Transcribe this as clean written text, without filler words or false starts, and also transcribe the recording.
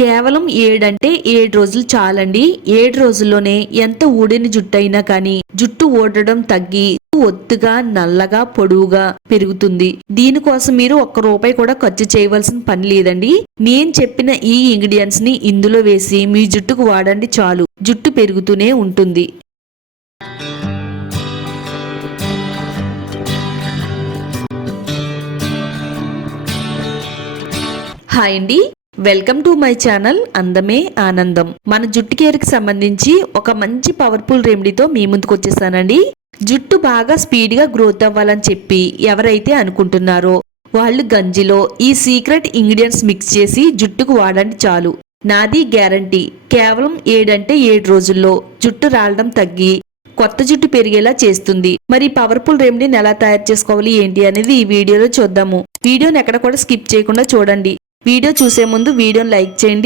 కేవలం 7 రోజులు చాలండి. 7 రోజుల్లోనే ఎంత ఊడిన జుట్టు అయినా కానీ జుట్టు ఊడడం తగ్గి ఒత్తుగా నల్లగా పొడవుగా పెరుగుతుంది. దీనికోసం మీరు ₹1 కూడా ఖర్చు చేయవలసిన పని లేదండి. నేను చెప్పిన ఈ ఇంగ్రీడియంట్స్ ని ఇందులో వేసి మీ జుట్టుకు వాడండి చాలు, జుట్టు పెరుగుతూనే ఉంటుంది. హాయ్ అండి, వెల్కమ్ టు మై ఛానల్ అందమే ఆనందం. మన జుట్టు కేర్కి సంబంధించి ఒక మంచి పవర్ఫుల్ రెమెడీతో మీ ముందుకు వచ్చేసానండి. జుట్టు బాగా స్పీడ్గా గ్రోత్ అవ్వాలని చెప్పి ఎవరైతే అనుకుంటున్నారో వాళ్ళు గంజిలో ఈ సీక్రెట్ ఇంగ్రీడియంట్స్ మిక్స్ చేసి జుట్టుకు వాడండి చాలు, నాది గ్యారంటీ. కేవలం 7 రోజుల్లో జుట్టు రాలడం తగ్గి కొత్త జుట్టు పెరిగేలా చేస్తుంది. మరి పవర్ఫుల్ రెమెడీని ఎలా తయారు చేసుకోవాలి ఏంటి అనేది ఈ వీడియోలో చూద్దాము. వీడియోని ఎక్కడ కూడా స్కిప్ చేయకుండా చూడండి. వీడియో చూసే ముందు వీడియోని లైక్ చేయండి,